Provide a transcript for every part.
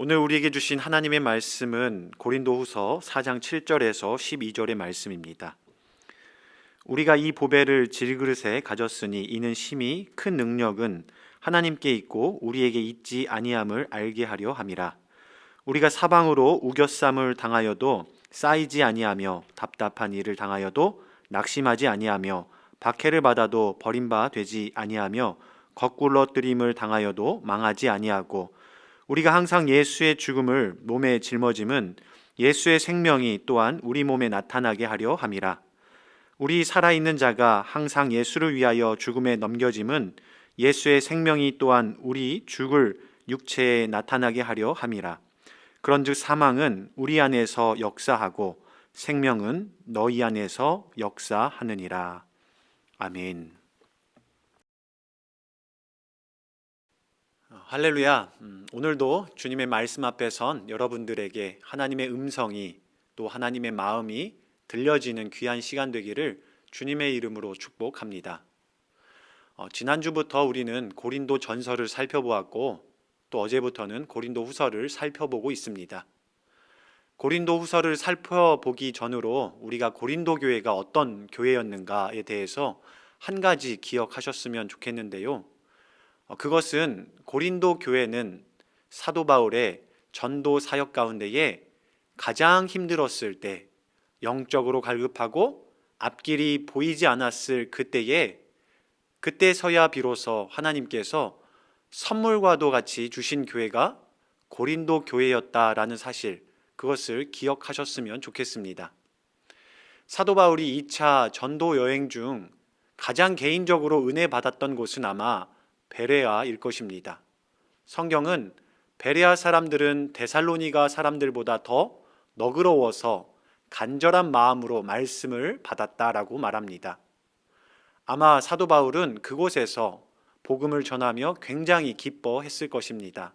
오늘 우리에게 주신 하나님의 말씀은 고린도후서 4장 7절에서 12절의 말씀입니다. 우리가 이 보배를 질그릇에 가졌으니 이는 심히 큰 능력은 하나님께 있고 우리에게 있지 아니함을 알게 하려 함이라. 우리가 사방으로 우겨쌈을 당하여도 쌓이지 아니하며 답답한 일을 당하여도 낙심하지 아니하며 박해를 받아도 버림바 되지 아니하며 거꾸러뜨림을 당하여도 망하지 아니하고 우리가 항상 예수의 죽음을 몸에 짊어짐은 예수의 생명이 또한 우리 몸에 나타나게 하려 함이라. 우리 살아있는 자가 항상 예수를 위하여 죽음에 넘겨짐은 예수의 생명이 또한 우리 죽을 육체에 나타나게 하려 함이라. 그런즉 사망은 우리 안에서 역사하고 생명은 너희 안에서 역사하느니라. 아멘. 할렐루야. 오늘도 주님의 말씀 앞에 선 여러분들에게 하나님의 음성이 또 하나님의 마음이 들려지는 귀한 시간 되기를 주님의 이름으로 축복합니다. 지난주부터 우리는 고린도 전서를 살펴보았고 또 어제부터는 고린도 후서를 살펴보고 있습니다. 고린도 후서를 살펴보기 전으로 우리가 고린도 교회가 어떤 교회였는가에 대해서 한 가지 기억하셨으면 좋겠는데요. 그것은 고린도 교회는 사도 바울의 전도 사역 가운데에 가장 힘들었을 때, 영적으로 갈급하고 앞길이 보이지 않았을 그때서야 비로소 하나님께서 선물과도 같이 주신 교회가 고린도 교회였다라는 사실, 그것을 기억하셨으면 좋겠습니다. 사도 바울이 2차 전도 여행 중 가장 개인적으로 은혜 받았던 곳은 아마 베레아일 것입니다. 성경은 베레아 사람들은 데살로니가 사람들보다 더 너그러워서 간절한 마음으로 말씀을 받았다라고 말합니다. 아마 사도 바울은 그곳에서 복음을 전하며 굉장히 기뻐했을 것입니다.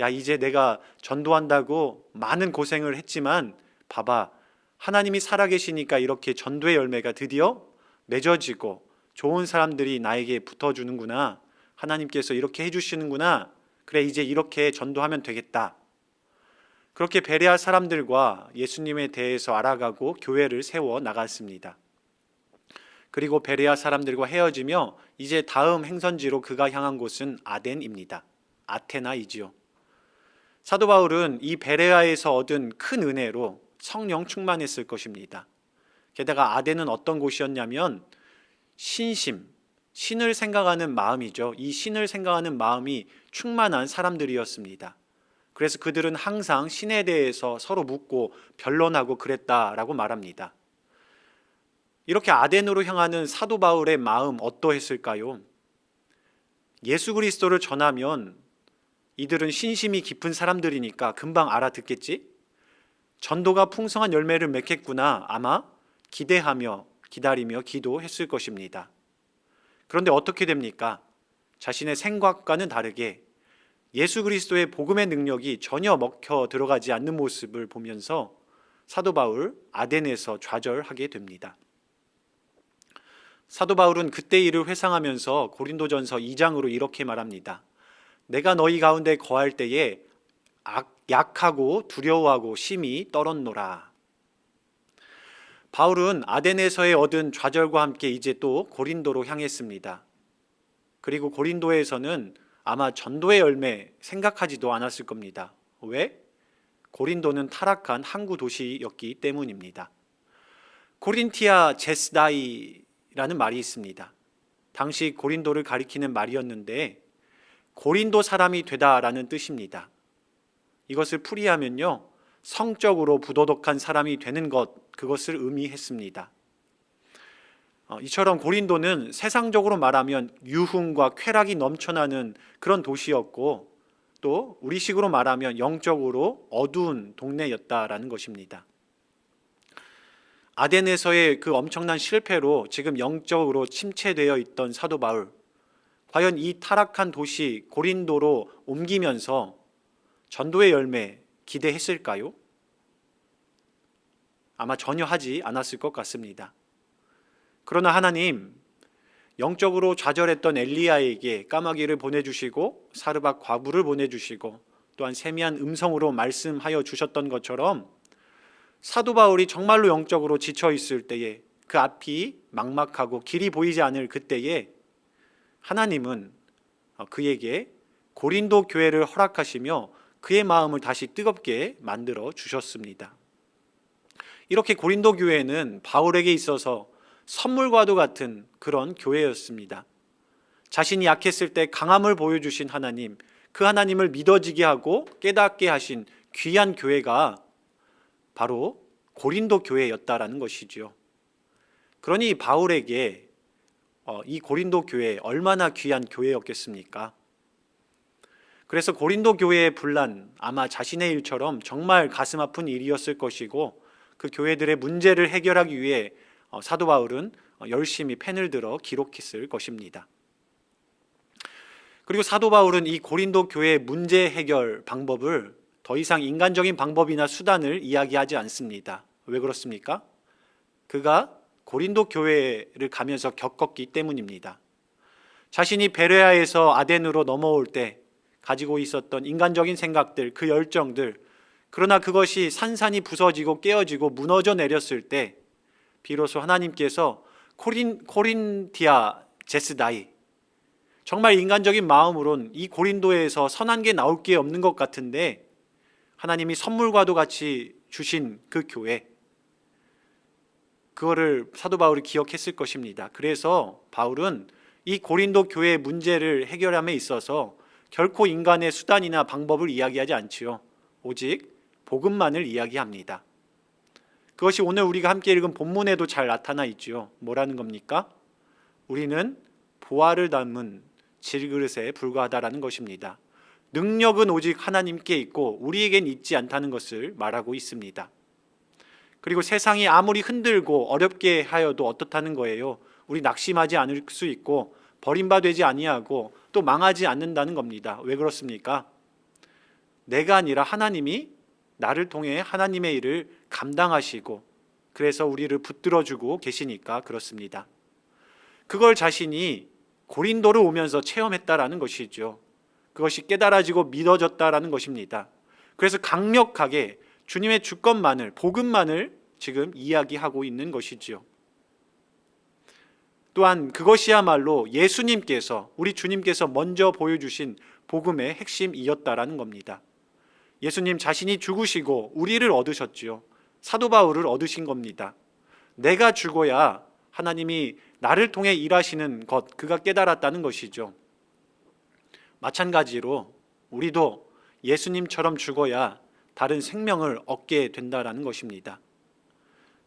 야, 이제 내가 전도한다고 많은 고생을 했지만 봐봐, 하나님이 살아계시니까 이렇게 전도의 열매가 드디어 맺어지고 좋은 사람들이 나에게 붙어주는구나. 하나님께서 이렇게 해주시는구나. 그래, 이제 이렇게 전도하면 되겠다. 그렇게 베레아 사람들과 예수님에 대해서 알아가고 교회를 세워 나갔습니다. 그리고 베레아 사람들과 헤어지며 이제 다음 행선지로 그가 향한 곳은 아덴입니다. 아테나이지요. 사도 바울은 이 베레아에서 얻은 큰 은혜로 성령 충만했을 것입니다. 게다가 아덴은 어떤 곳이었냐면 신심, 신을 생각하는 마음이죠. 이 신을 생각하는 마음이 충만한 사람들이었습니다. 그래서 그들은 항상 신에 대해서 서로 묻고 변론하고 그랬다라고 말합니다. 이렇게 아덴으로 향하는 사도 바울의 마음 어떠했을까요? 예수 그리스도를 전하면 이들은 신심이 깊은 사람들이니까 금방 알아듣겠지? 전도가 풍성한 열매를 맺겠구나 아마 기대하며 기다리며 기도했을 것입니다. 그런데 어떻게 됩니까? 자신의 생각과는 다르게 예수 그리스도의 복음의 능력이 전혀 먹혀 들어가지 않는 모습을 보면서 사도 바울 아덴에서 좌절하게 됩니다. 사도 바울은 그때 일을 회상하면서 고린도전서 2장으로 이렇게 말합니다. 내가 너희 가운데 거할 때에 약하고 두려워하고 심히 떨었노라. 바울은 아덴에서의 얻은 좌절과 함께 이제 또 고린도로 향했습니다. 그리고 고린도에서는 아마 전도의 열매 생각하지도 않았을 겁니다. 왜? 고린도는 타락한 항구 도시였기 때문입니다. 코린티아 제스다이라는 말이 있습니다. 당시 고린도를 가리키는 말이었는데 고린도 사람이 되다라는 뜻입니다. 이것을 풀이하면요, 성적으로 부도덕한 사람이 되는 것, 그것을 의미했습니다. 이처럼 고린도는 세상적으로 말하면 유흥과 쾌락이 넘쳐나는 그런 도시였고, 또 우리식으로 말하면 영적으로 어두운 동네였다라는 것입니다. 아덴에서의 그 엄청난 실패로 지금 영적으로 침체되어 있던 사도 바울, 과연 이 타락한 도시 고린도로 옮기면서 전도의 열매 기대했을까요? 아마 전혀 하지 않았을 것 같습니다. 그러나 하나님, 영적으로 좌절했던 엘리야에게 까마귀를 보내주시고 사르밧 과부를 보내주시고 또한 세미한 음성으로 말씀하여 주셨던 것처럼 사도 바울이 정말로 영적으로 지쳐 있을 때에, 그 앞이 막막하고 길이 보이지 않을 그때에 하나님은 그에게 고린도 교회를 허락하시며 그의 마음을 다시 뜨겁게 만들어 주셨습니다. 이렇게 고린도 교회는 바울에게 있어서 선물과도 같은 그런 교회였습니다. 자신이 약했을 때 강함을 보여주신 하나님, 그 하나님을 믿어지게 하고 깨닫게 하신 귀한 교회가 바로 고린도 교회였다라는 것이죠. 그러니 바울에게 이 고린도 교회 얼마나 귀한 교회였겠습니까? 그래서 고린도 교회의 분란, 아마 자신의 일처럼 정말 가슴 아픈 일이었을 것이고, 그 교회들의 문제를 해결하기 위해 사도 바울은 열심히 펜을 들어 기록했을 것입니다. 그리고 사도 바울은 이 고린도 교회의 문제 해결 방법을 더 이상 인간적인 방법이나 수단을 이야기하지 않습니다. 왜 그렇습니까? 그가 고린도 교회를 가면서 겪었기 때문입니다. 자신이 베레아에서 아덴으로 넘어올 때 가지고 있었던 인간적인 생각들, 그 열정들, 그러나 그것이 산산이 부서지고 깨어지고 무너져 내렸을 때 비로소 하나님께서 코린티아 제스다이, 정말 인간적인 마음으론 이 고린도에서 선한 게 나올 게 없는 것 같은데 하나님이 선물과도 같이 주신 그 교회, 그거를 사도 바울이 기억했을 것입니다. 그래서 바울은 이 고린도 교회의 문제를 해결함에 있어서 결코 인간의 수단이나 방법을 이야기하지 않지요. 오직 복음만을 이야기합니다. 그것이 오늘 우리가 함께 읽은 본문에도 잘 나타나 있지요. 뭐라는 겁니까? 우리는 보화를 담은 질그릇에 불과하다라는 것입니다. 능력은 오직 하나님께 있고 우리에겐 있지 않다는 것을 말하고 있습니다. 그리고 세상이 아무리 흔들고 어렵게 하여도 어떻다는 거예요? 우리 낙심하지 않을 수 있고 버림받지 아니하고 또 망하지 않는다는 겁니다. 왜 그렇습니까? 내가 아니라 하나님이 나를 통해 하나님의 일을 감당하시고 그래서 우리를 붙들어주고 계시니까 그렇습니다. 그걸 자신이 고린도를 오면서 체험했다라는 것이죠. 그것이 깨달아지고 믿어졌다라는 것입니다. 그래서 강력하게 주님의 주권만을, 복음만을 지금 이야기하고 있는 것이지요. 또한 그것이야말로 예수님께서, 우리 주님께서 먼저 보여주신 복음의 핵심이었다라는 겁니다. 예수님 자신이 죽으시고 우리를 얻으셨지요. 사도 바울을 얻으신 겁니다. 내가 죽어야 하나님이 나를 통해 일하시는 것, 그가 깨달았다는 것이죠. 마찬가지로 우리도 예수님처럼 죽어야 다른 생명을 얻게 된다라는 것입니다.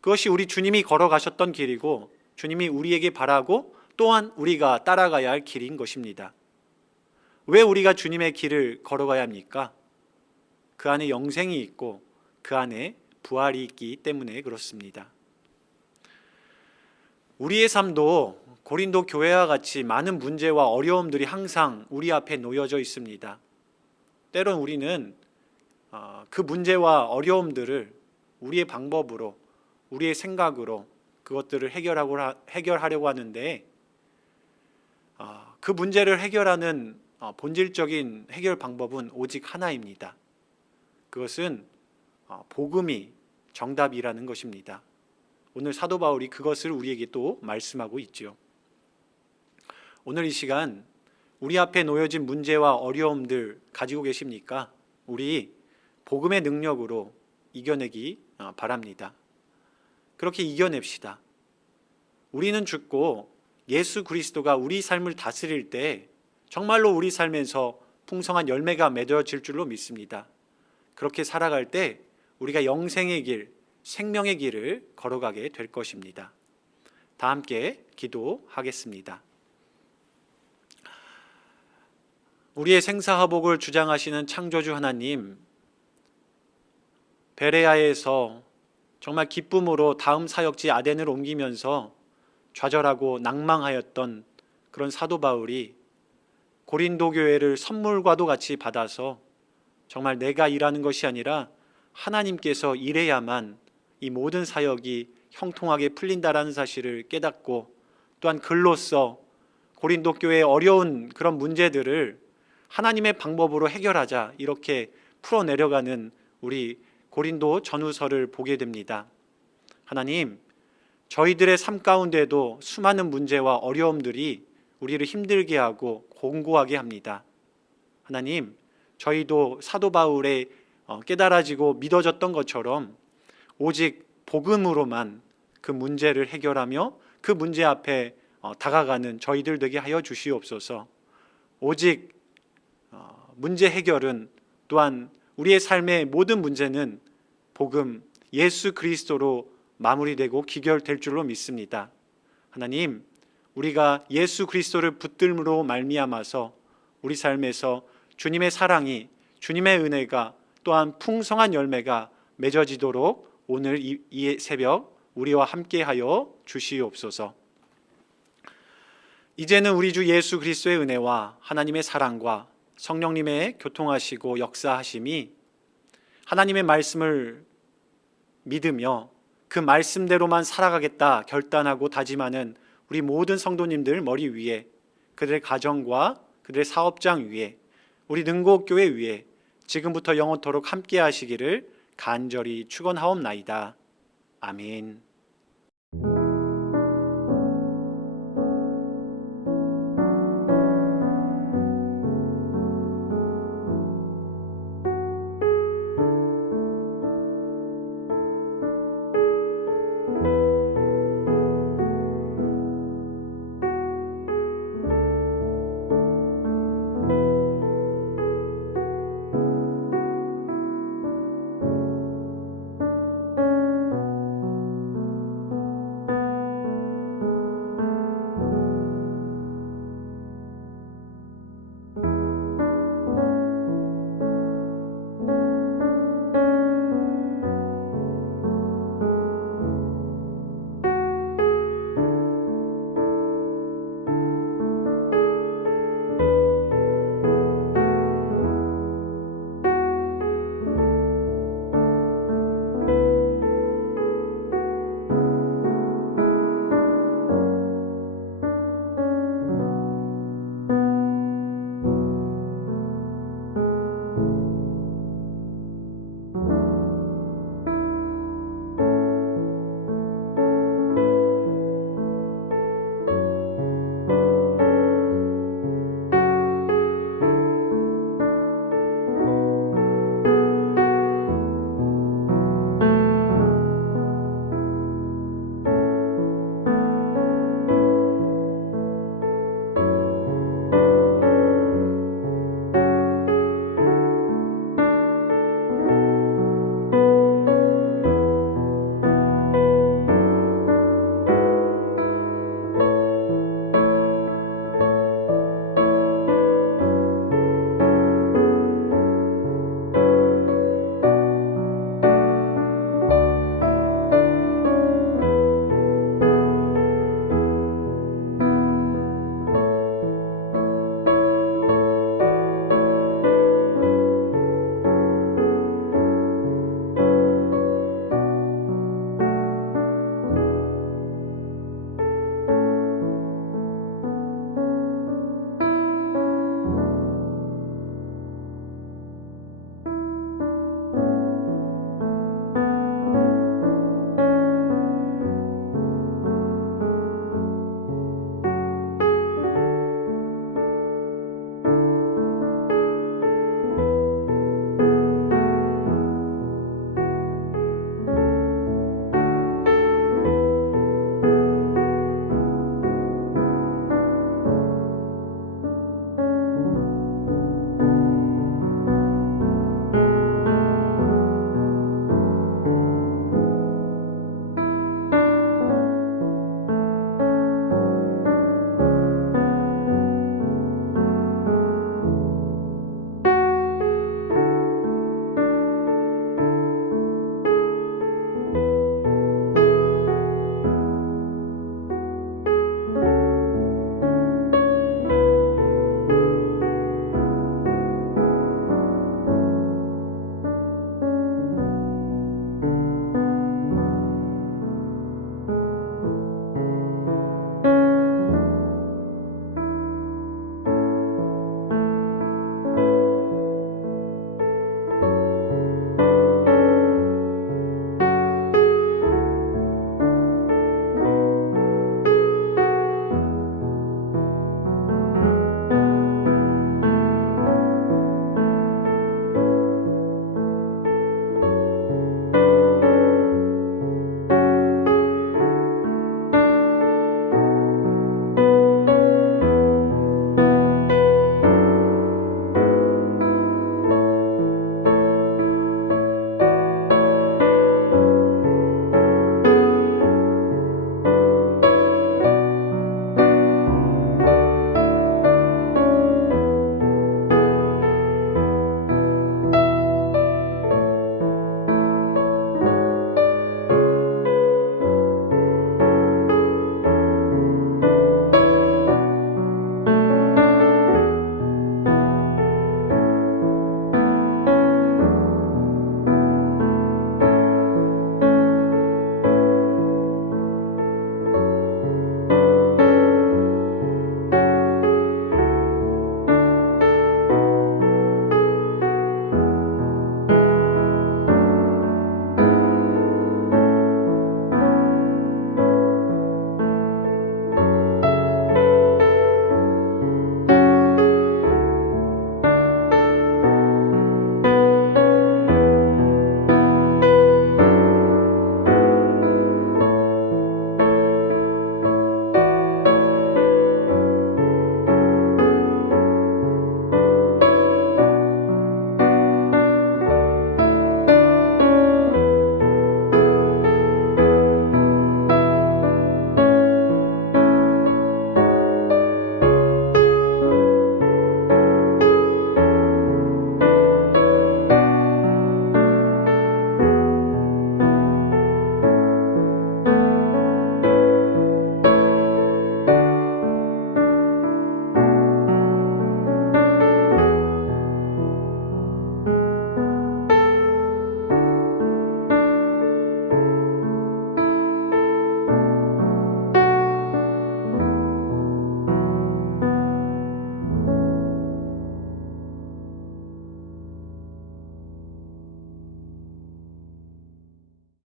그것이 우리 주님이 걸어가셨던 길이고 주님이 우리에게 바라고 또한 우리가 따라가야 할 길인 것입니다. 왜 우리가 주님의 길을 걸어가야 합니까? 그 안에 영생이 있고 그 안에 부활이 있기 때문에 그렇습니다. 우리의 삶도 고린도 교회와 같이 많은 문제와 어려움들이 항상 우리 앞에 놓여져 있습니다. 때론 우리는 그 문제와 어려움들을 우리의 방법으로, 우리의 생각으로 그것들을 해결하려고 하는데 그 문제를 해결하는 본질적인 해결 방법은 오직 하나입니다. 그것은 복음이 정답이라는 것입니다. 오늘 사도 바울이 그것을 우리에게 또 말씀하고 있죠. 오늘 이 시간 우리 앞에 놓여진 문제와 어려움들 가지고 계십니까? 우리 복음의 능력으로 이겨내기 바랍니다. 그렇게 이겨냅시다. 우리는 죽고 예수 그리스도가 우리 삶을 다스릴 때 정말로 우리 삶에서 풍성한 열매가 맺어질 줄로 믿습니다. 그렇게 살아갈 때 우리가 영생의 길, 생명의 길을 걸어가게 될 것입니다. 다 함께 기도하겠습니다. 우리의 생사화복을 주장하시는 창조주 하나님, 베레아에서 정말 기쁨으로 다음 사역지 아덴을 옮기면서 좌절하고 낭망하였던 그런 사도 바울이 고린도 교회를 선물과도 같이 받아서 정말 내가 일하는 것이 아니라 하나님께서 일해야만 이 모든 사역이 형통하게 풀린다라는 사실을 깨닫고 또한 글로써 고린도 교회의 어려운 그런 문제들을 하나님의 방법으로 해결하자 이렇게 풀어내려가는 우리 고린도 전후서를 보게 됩니다. 하나님, 저희들의 삶 가운데도 수많은 문제와 어려움들이 우리를 힘들게 하고 공고하게 합니다. 하나님, 저희도 사도 바울의 깨달아지고 믿어졌던 것처럼 오직 복음으로만 그 문제를 해결하며 그 문제 앞에 다가가는 저희들 되게 하여 주시옵소서. 오직 문제 해결은 또한 우리의 삶의 모든 문제는 복음 예수 그리스도로 마무리되고 기결될 줄로 믿습니다. 하나님, 우리가 예수 그리스도를 붙들므로 말미암아서 우리 삶에서 주님의 사랑이, 주님의 은혜가 또한 풍성한 열매가 맺어지도록 오늘 이 새벽 우리와 함께하여 주시옵소서. 이제는 우리 주 예수 그리스도의 은혜와 하나님의 사랑과 성령님의 교통하시고 역사하심이 하나님의 말씀을 믿으며 그 말씀대로만 살아가겠다 결단하고 다짐하는 우리 모든 성도님들 머리 위에, 그들의 가정과 그들의 사업장 위에, 우리 능곡교회 위에 지금부터 영원토록 함께 하시기를 간절히 축원하옵나이다. 아멘.